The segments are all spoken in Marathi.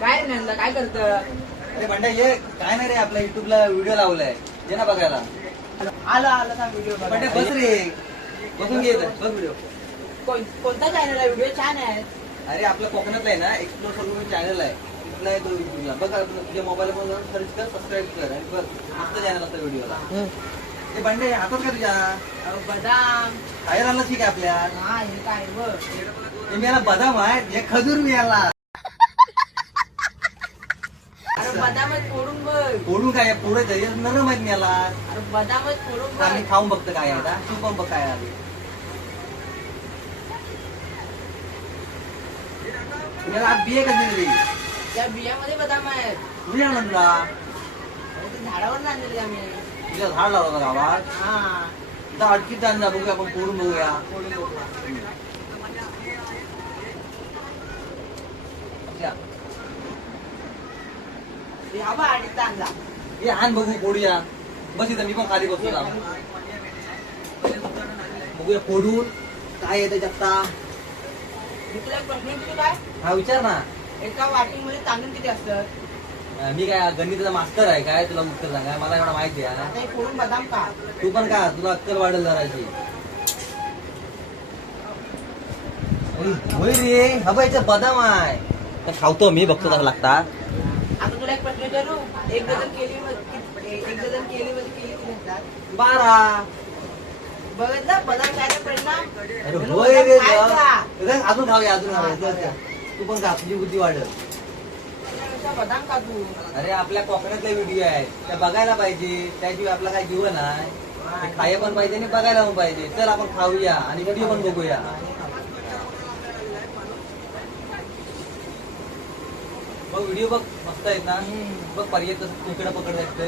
काय नाही काय करत? अरे बंड्या ये काय नाही रे, आपल्या युट्यूबला व्हिडिओ लावलाय, ये ना बघायला. आला ना व्हिडिओ. बंड्या बस रे, बसून घे इथं, बघ व्हिडिओ. कोणता चॅनल आहे? व्हिडिओ छान आहे. अरे आपल्या कोकणातला आहे ना, एक्सप्लोर सलून चॅनल आहे, तिथला आहे तो युट्यूबला. बघ तुझ्या मोबाईल मध्ये सर्च कर, सबस्क्राईब कर आणि बघ मस्त चॅनल असतं व्हिडिओला. ते बंडे हातात का तुझ्या बदाम बाहेर आला ठीक आहे आपल्या. हा हे काय बघ, हे मी याला बदाम आहे, हे खजूर मी याला. अरे बदामच फोडून बघ. फोडून काय पुढे तरी नरम आहेत मी याला. अरे बदामच फोडून आम्ही बघ. खाऊन बघतो काय आहे, तू पण बघ काय आहे. याला बिये कधी दिली? त्या बियामध्ये बदाम आहेत. तुम्ही आणला तुला? अरे ते झाडावर आणलेले आम्ही. तुझ्या झाड लावला होता गावात, हा तिथं अडकीत जाणं बघूया, आपण फोडून बघूया. फोडून बघू. हे हा बघ अडीचचा आणला. हे आण बघू, फोडूया. बस इथं, मी पण खाली बसतो ना. बघूया फोडून काय आहे त्याच्यात. मी तुला एक प्रश्न विचारू काय? हा विचार ना. एका वाटीमध्ये तांदूळ किती असतात? मी काय गणिताचा मास्तर आहे काय, तुला उत्तर सांगाय मला एवढा माहिती आहे ना. आता हे फोडून बदाम का? तू पण का, तुला अक्कल वाढेल जराची. होय रे, हवायचं बदाम आहे तर खावतो मी, बघतो कसं लागतात. आता तुला एक प्रश्न विचारू. एक डझन केळीमध्ये किती असतात? 12. बघितलं बदाम खायचा परिणाम. अरे होय रे, खायचा. अजून खाऊया, अजून खाऊया. तू पण खा, तुझी बुद्धी वाढेल. त्यापेक्षा बदाम खा तू. अरे आपल्या कोकणातले व्हिडिओ आहेत, त्या बघायला पाहिजे. त्याशिवाय आपला काय जीवन आहे. ते खायला पण पाहिजे आणि बघायला पण पाहिजे. चल आपण खाऊया आणि व्हिडिओ पण बघूया. बघ व्हिडिओ बघ, मस्त आहेत ना. बघ पर्यटक कसं तिकडे पकडत आहेत.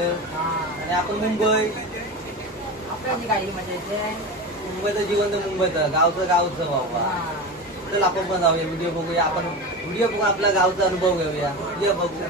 आणि आपण मुंबई, आपल्याची काही मजा येते. मुंबईचं जीवन तर मुंबईचं, गावचं बाबा. चल आपण पण जाऊया, व्हिडिओ बघूया. आपण व्हिडिओ बघून आपल्या गावचा अनुभव घेऊया. व्हिडिओ बघूया.